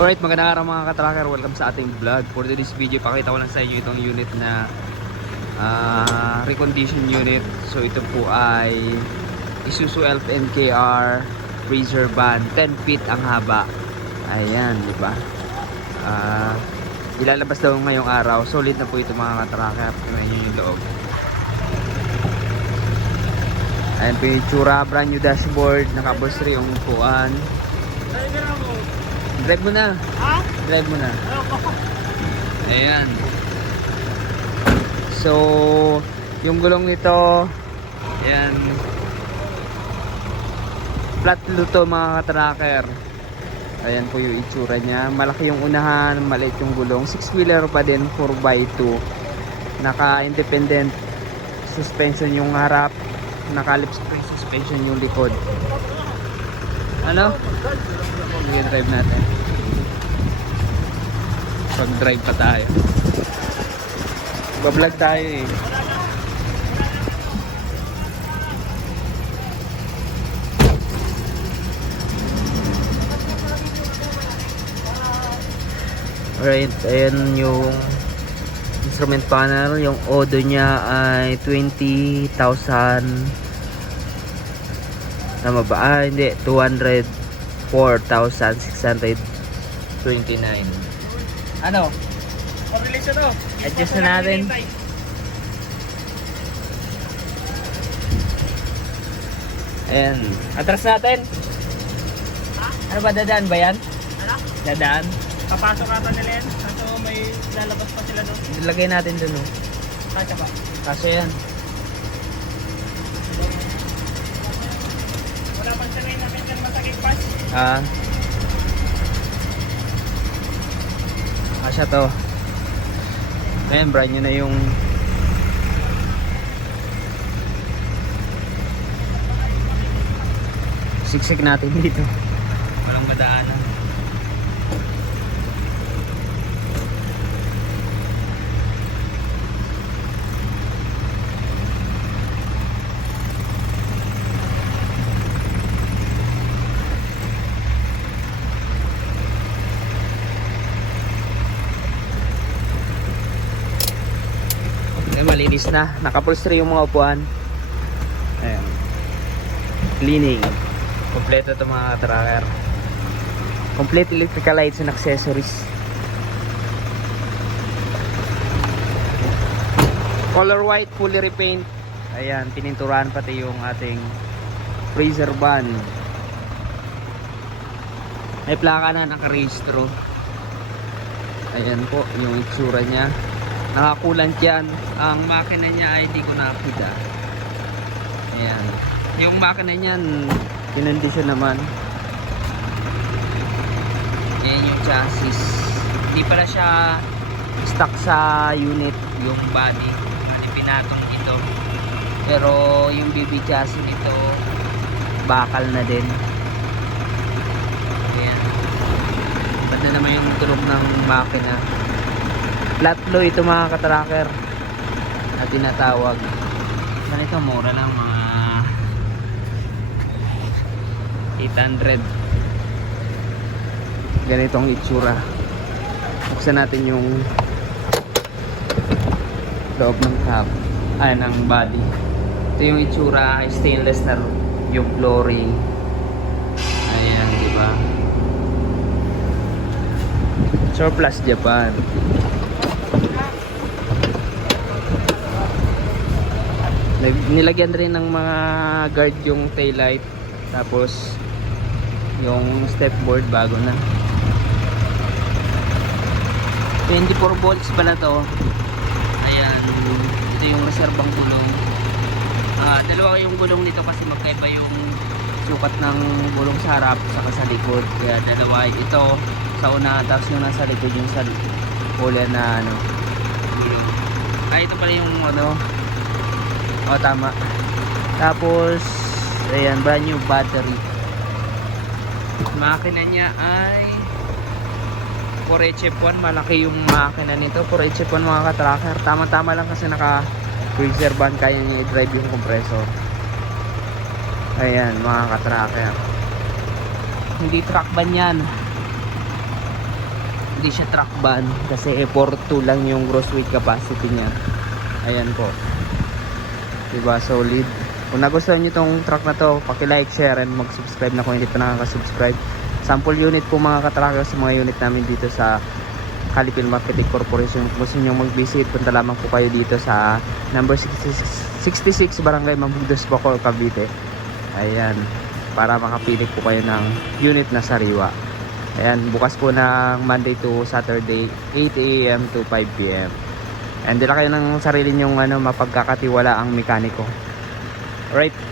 Alright, magandang araw mga ka-tracker. Welcome sa ating vlog. For today's video, pakita ko lang sa inyo itong unit na recondition unit. So ito po ay Isuzu Elf NKR Freezer van, 10 feet ang haba. Ayan, di ba? Ilalabas daw ngayong araw. Solid na po ito mga ka-tracker. Tingnan nyo yung loob. Ayan po yung tsura, brand new dashboard, naka-upholstery yung upuan. Drive mo na. Ha? Drive mo na. Ayan. So, yung gulong nito, ayan. Flat luto mga ka-tracker. Ayan po yung itsura niya. Malaki yung unahan, maliit yung gulong. 6-wheeler pa din, 4x2. Naka-independent suspension yung harap. Naka-lip spring suspension yung likod. Ano? Sige, drive natin. Pag-drive pa tayo. Bablog tayo eh. Alright, ayan yung instrument panel. Yung odo niya ay 20,000. Tama ba? Hindi. 204,629. Ano? Pag-release ito. Adjust na natin. Ayan. Atras natin. Ha? Ano ba? Dadaan ba yan? Ano? Dadaan. Papasok ata nila yan. Kaso may lalabas pa sila doon. Ilagay natin dun oh. Kasya ba? Kaso yan. Wala pang sanay natin dyan masakit pas. Kasya to. Ayan, brand new na yung siksik natin dito. Walang madaanan. Malinis na, nakapolstry yung mga upuan. Ayan. Cleaning. Kompleto ito mga tracker. Complete electrical lights and accessories. Color white, fully repaint. Ayan, pininturahan pati yung ating freezer van. May plaka na, nakarehistro. Ayan po yung itsura niya. Nakakulant yan. Ang makina niya ay hindi ko nakita. Ayan. Yung makina niyan, kinondisyon naman. Ayan yung chassis. Hindi pala siya stuck sa unit, yung body. Hindi pinatong ito. Pero yung BB chassis nito, bakal na din. Ayan. Ba't na naman yung tunog ng makina. Flat low ito mga ka-tracker na tinatawag. Ganito mura lang, mga 800. Ganitong itsura. Buksan natin yung loob ng cab, ng body. Ito yung itsura, stainless na yung flooring. Ayan, di ba? Surplus Japan. Nilagyan rin ng mga guard yung taillight, tapos yung step board bago na. 24 volts pala to. Ayan, ito yung reserbang gulong. Dalawa yung gulong nito kasi magkaiba yung sukat ng gulong sa harap saka sa likod, kaya dalawa ito sa una, tapos yung nasa likod yung sa huli na gulong. Ito pala yung tama. Tapos ayan, brand new battery. Makina niya ay 4HF1. Malaki yung makina nito, 4HF1 mga ka-tracker. Tama-tama lang kasi naka freezer van, kaya niya i-drive yung compressor. Ayan mga ka-tracker. Hindi truck van yan. Hindi siya truck van kasi 4.2 lang yung gross weight capacity niya. Ayan po. Diba, solid. Kung nagustuhan nyo tong truck na to, paki-like, share, and mag-subscribe na kung hindi pa nakaka-subscribe. Sample unit po mga katracker sa mga unit namin dito sa Calipil Marketing Corporation. Kung gusto nyo mag-visit, punta lamang po kayo dito sa number 66 Barangay Mabugdos, Bacor, Cavite. Ayan, para makapili po kayo ng unit na sariwa. Ayan, bukas po ng Monday to Saturday, 8 AM to 5 PM. And dila kayo ng sarili nyong mapagkakatiwala ang mekaniko. Alright.